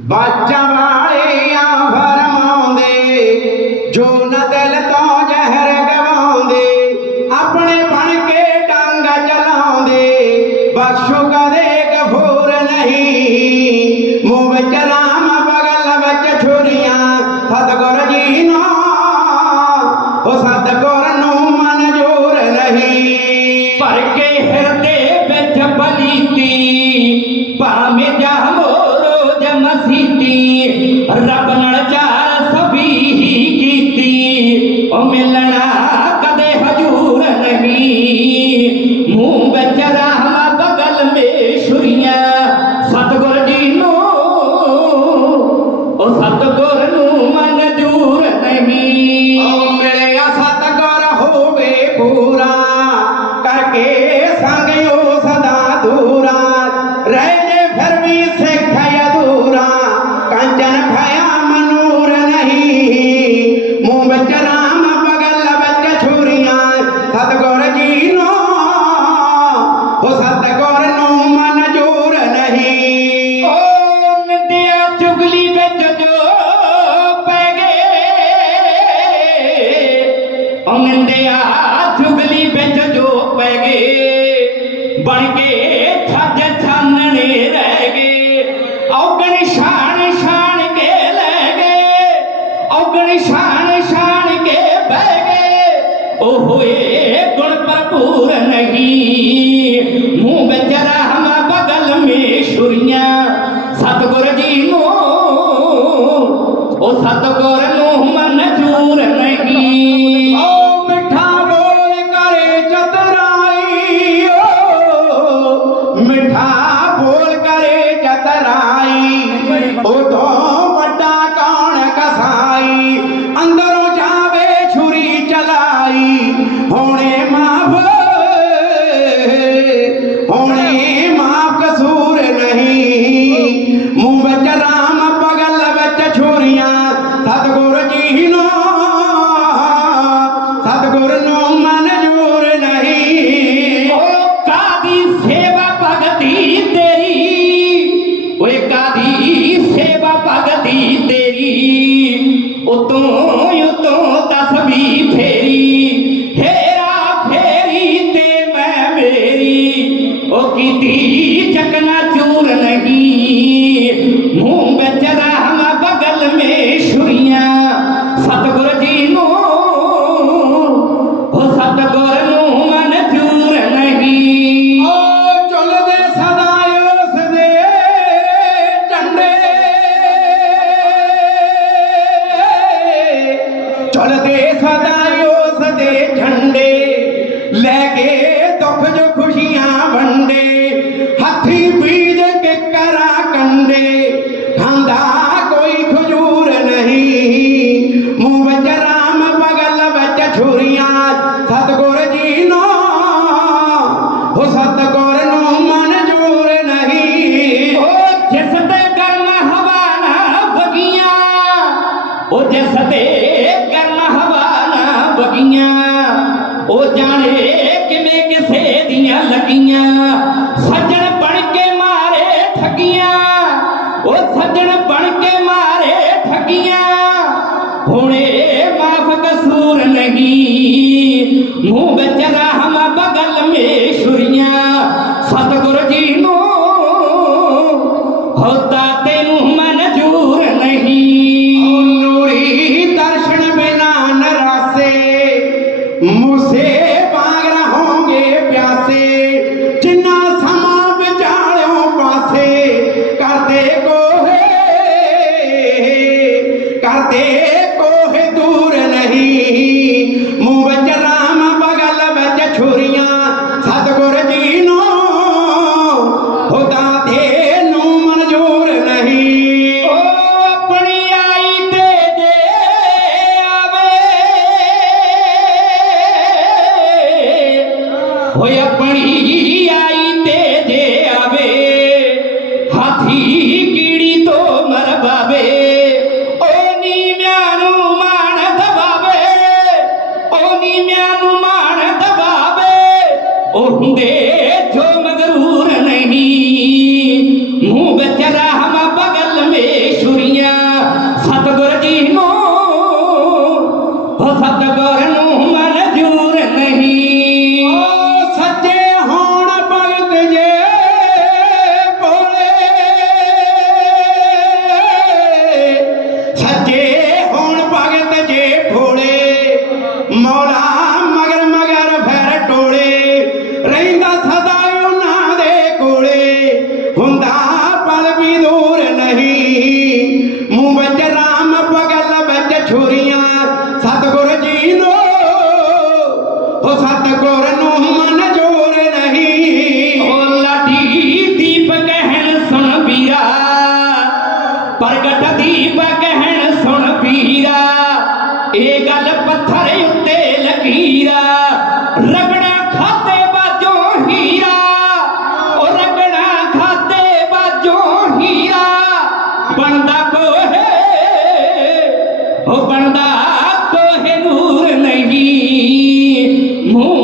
বাচ্চারা ਉਹ ਮਿਲਣਾ ਕਦੇ ਹਜੂਰ ਨਹੀਂ। ਮੂੰਹ ਵਿੱਚ ਰਾਮ ਬਗਲ ਮੇ ਛੁਰੀਆਂ। ਸਤਗੁਰ ਜੀ ਨੂੰ, ਉਹ ਸਤਗੁਰ ਨੂੰ ਮਨਜ਼ੂਰ ਨਹੀਂ। ਓ ਮਿਲਿਆ ਸਤਗੁਰ ਹੋਵੇ ਪੂਰਾ। ਕਰਕੇ ਸੰਗਿਓ ਸਦਾ ਦੂਰਾ। ਰਹਿ ਫਿਰ ਵੀ ਔਗਣ ਸ਼ਾਨ ਕੇ ਬਹਿ ਗਏ। ਉਹ ਹੋਏ ਗੁਣ ਭਰਪੂਰ ਨਹੀਂ। ਮੂੰਹ ਵਿੱਚ ਰਹਿਮ ਬਗਲ ਮੇ ਛੁਰੀਆਂ। ਸਤਗੁਰ ਨੂੰ ਮਨਜ਼ੂਰ ਨਹੀਂ। ਓ ਕਾਦੀ ਸੇਵਾ ਭਗਤੀ ਤੇਰੀ? ਓਏ ਕਾਦੀ ਸੇਵਾ ਭਗਤੀ ਤੇਰੀ? ਉਤੋਂ ਉਤੋਂ ਤਸਬੀ ਫੇਰੀ। ਫੇਰਾ ਫੇਰੀ ਤੇ ਮੈਂ ਮੇਰੀ। ਉਹ ਕੀਤੀ ਚਕਨਾ ਚੂਰ ਨਹੀਂ। ਮੂੰਹ ਵਿੱਚ ਛੁਰੀਆਂ ਸਤਗੁਰ ਜੀ ਨੂੰ ਉਹ ਸਤਗੁਰ ਨੂੰ ਮਨਜ਼ੂਰ ਨਹੀਂ। ਉਹ ਜਿਸ ਤੇ ਗਰਮ ਹਵਾ ਨਾ ਵਗੀਆਂ, ਉਹ ਜਿਸ ਤੇ ਗਰਮ ਹਵਾ ਨਾ ਵਗੀਆਂ, ਉਹ ਜਾਣੇ ਕਿਵੇਂ ਕਿਸੇ ਦੀਆਂ ਲੱਗੀਆਂ। ਸੱਜਣ ਬਣ ਕੇ ਮਾਰੇ ਠੱਗੀਆਂ, ਉਹ ਸੱਜਣ ਬਣ ਕੇ ਮਾਰੇ ਠੱਗੀਆਂ। ਹੁਣੇ ਮਾਫ ਕਸੂਰ ਨਹੀਂ। ਮੂੰਹ ਵਿੱਚ ਰਹਿਮ ਬਗਲ ਮੇ ਛੁਰੀਆਂ ਸਤਗੁਰ ਜੀ ਨੂੰ ਛੁਰੀਆਂ, ਸਤਗੁਰ ਜੀ ਨੂੰ ਹੋ ਸਤਗੁਰ ਨੂੰ ਮਨ ਜੋਰ ਨਹੀਂ। ਹੋ ਲਾਠੀ ਦੀਪ ਕਹਿਣ ਸੁਣ ਪੀਰਾ ਪ੍ਰਗਟ ਦੀਪ ਕਹਿਣ ਸੁਣ ਪੀਰਾ ਇਹ ਗੱਲ ਪੱਥਰ ਨਹੀਂ